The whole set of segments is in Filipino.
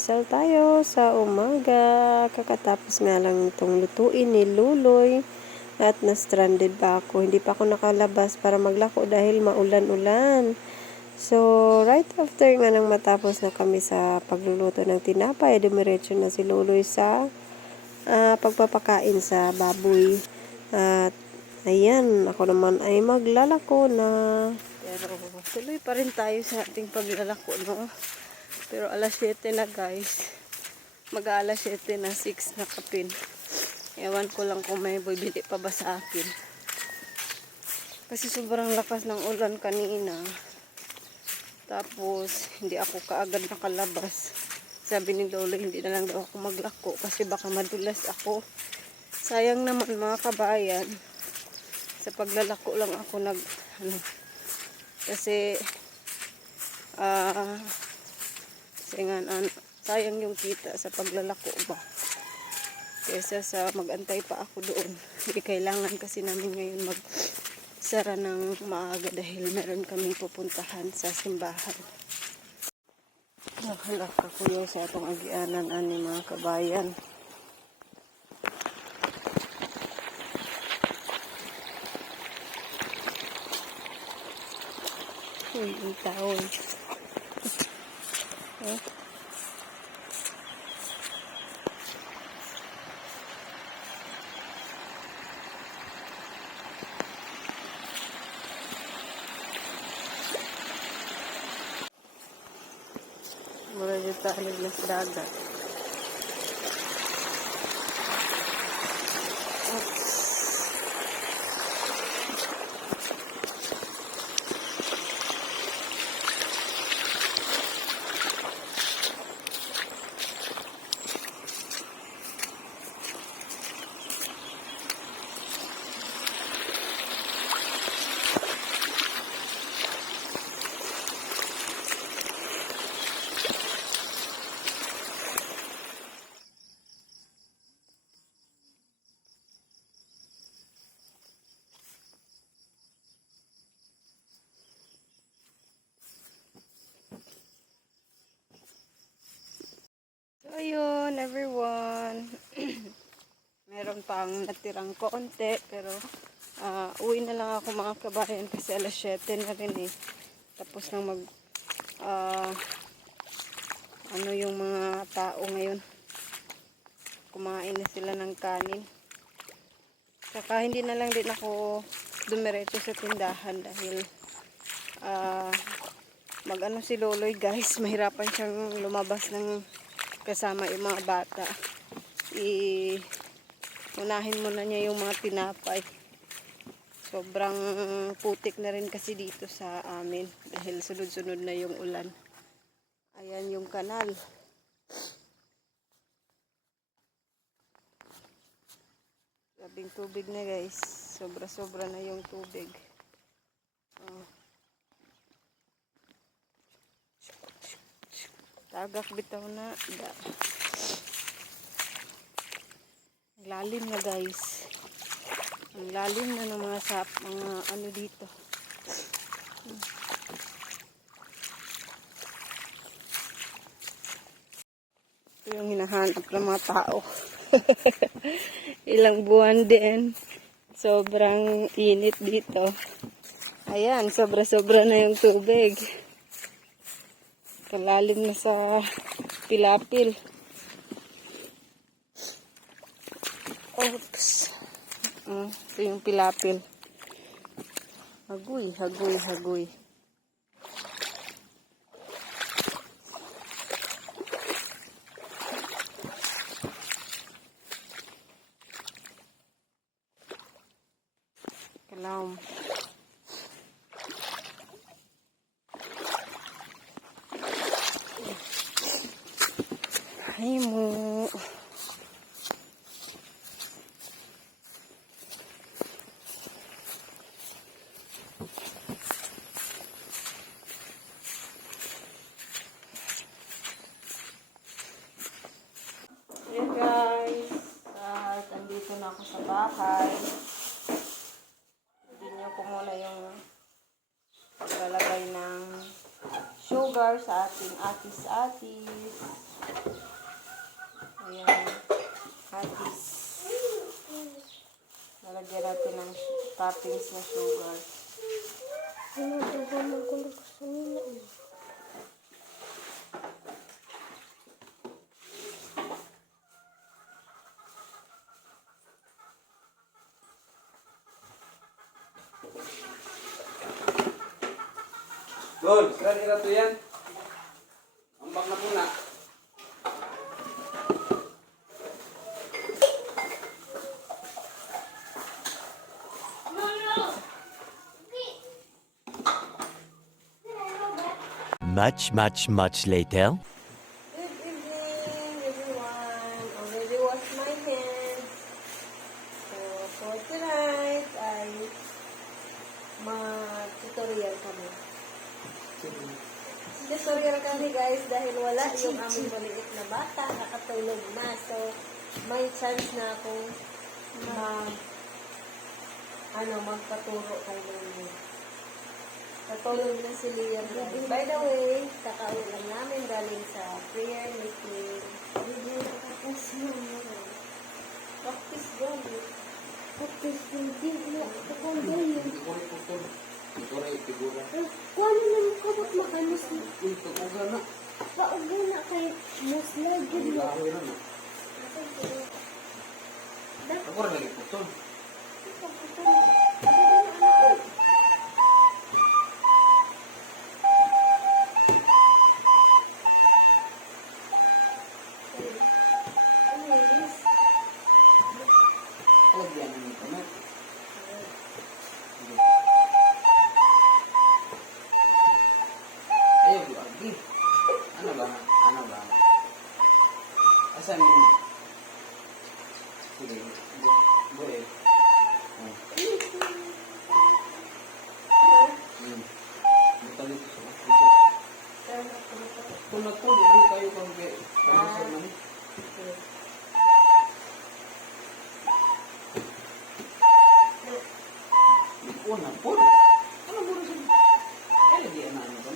Almusal tayo sa umaga. Kakatapos nga lang itong lutuin ni Luloy. At na-stranded pa ako. Hindi pa ako nakalabas para maglako dahil maulan-ulan. So, right after nga nang matapos na kami sa pagluluto ng tinapay, dumiretso na si Luloy sa pagpapakain sa baboy. At ayan, ako naman ay maglalako na. Pero tuloy pa rin tayo sa ating paglalako, no? Pero alas 7 na guys. Mag-aalas 7 na, 6 na kapin. Ewan ko lang kung may bibili pa ba sa akin. Kasi sobrang lakas ng ulan kanina. Tapos, hindi ako kaagad nakalabas. Sabi ni Lolo, hindi na lang daw ako maglako kasi baka madulas ako. Sayang naman mga kabayan. Sa paglalako lang ako kasi sayang yung kita sa paglalako ba. Kesa sa magantay pa ako doon. Hindi kailangan kasi namin ngayon magsara ng maaga dahil meron kaming pupuntahan sa simbahan. Nakalak ako yung sa atong agianan ani mga kabayan. Uy, ang taon. Mura dito alig na sa dagat. So, ayun, everyone. Meron pang natirang konti, pero uwi na lang ako mga kabayan kasi alas 7 na rin eh. Tapos nang yung mga tao ngayon. Kumain na sila ng kanin. Saka hindi na lang din ako dumiretso sa tindahan dahil mag-ano si Loloy guys, mahirapan siyang lumabas ng kasama yung mga bata. Unahin muna niya yung mga tinapay. Sobrang putik na rin kasi dito sa amin dahil sunod-sunod na yung ulan. Ayan yung kanal. Grabing tubig na guys. Sobra-sobra na yung tubig. Tagak bitaw na. Lalim na guys. Ang lalim na ng mga ano dito. Ito yung hinahanap ng mga tao. Ilang buwan din. Sobrang init dito. Ayan, sobra-sobra na yung tubig. Kalalim na sa pilapil. Oops. Ito yung pilapil. Hagoy, hagoy, hagoy. Kalam. Ay mo. Hey guys, andito na ako sa bahay. Video ko muna yung paglalagay ng sugar sugar sa ating atis-atis. Ayan. Atis. Lalagyan natin ng toppings na sugar. Ano ba magulog sa nila? Good, ready na to yan. Ambak na muna. Much later. Good evening, everyone. Already washed my hands. So, for tonight ay mag-tutorial kami. Tutorial kami guys dahil wala yung aming maliit na bata, nakatulog na. So, may chance na akong magpaturo kay Lulu. Natulog na si Liam. By the way, kakauwi lang namin galing sa prayer meeting. Hindi nakapos naman. Practice gawin. Practice hindi na. Kapag yun. Ikori putol. Ikori figura. Kung ano naman kapag makamus na. Ito ko gana. Paugo na kay musla. Hindi ka ako yun. Ako rin lagi putol. Lagyan ng internet. Ayaw ko lagi. Ano ba? Ano ba? Asan yung... Sige. Boy. Oh. Buta dito sa dito. Tulad to, hindi kayo kang sa mani. Una po. Ano mo rin? Di ano ba?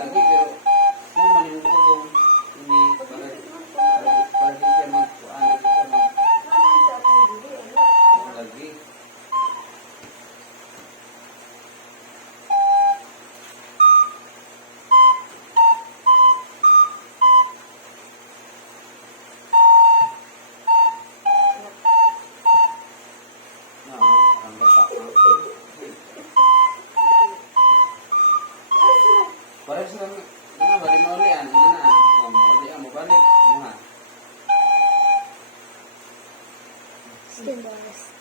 Lagi pero mau manin ko kung ini para di siya magkuan di siya mag lagi ang bata para sa balik maulian maulian mo balik mo ha Skin bars.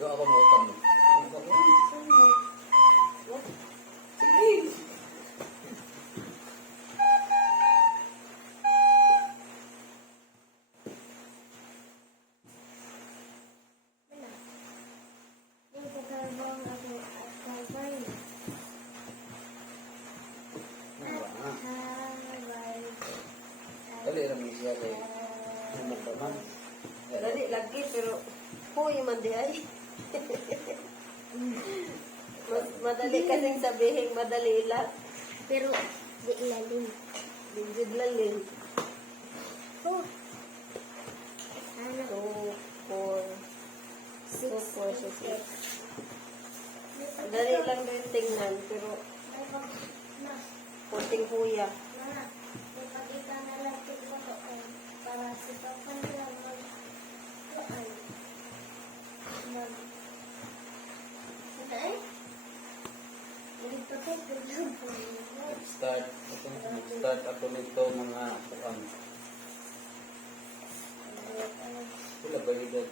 Ito ako mo utang mo. Sige. Yung pagkabang ako at kabay. Kabay. Dali lang siya kay mukhaman. Dali lagi pero huy man di ay. Madali kasing sabihin, madali lang. Pero di ilalim. Bigid lalim. Oh. Sana. 2, 4, 6. Madali lang din tingnan, pero kunting huya. Mana, ipakita na lang yung photo para si Papa na mag Nay? Ulit pa to, Start ako nito mga kuan. Sila ba edad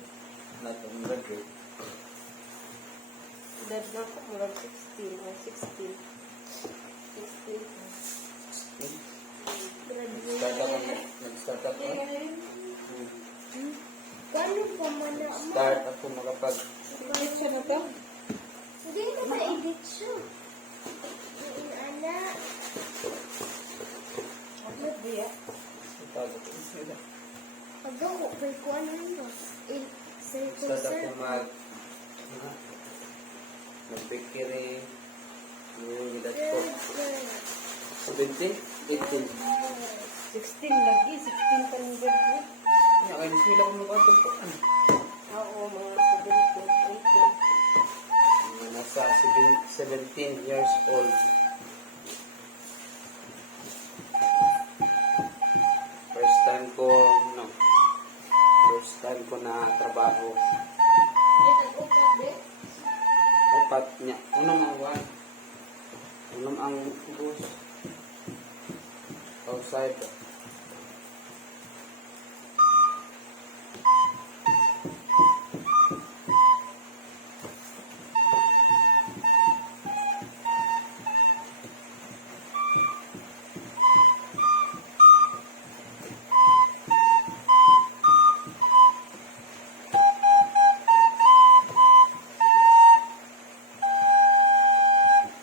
natin graduate? Dad na ako, murag 16 or 16. 16. Nag-start ako. Gano'n pa man na, ma? Start ako makapag Ulit siya na to? Hindi ko ma-edit siya. Yung anak. Ano diya? tago ko sila. Pag ako, kay ko ano yun. Start ako mag-bakery. Yung edad ko. 17? 18. 16 lagi, 16 ka ng graduate. Kaya sila ko mga kuan. Oo, mga 17, 18. Mga nasa 17 years old. First time ko na trabaho. Upat niya. Unang ang one. Unang ang bus. Outside.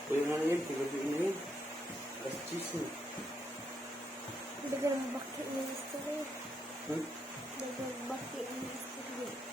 Kuya na yun, tigabi na yun. As cheese mo. Dagang baki ng istorya. Hmm? Dagang baki ng istorya.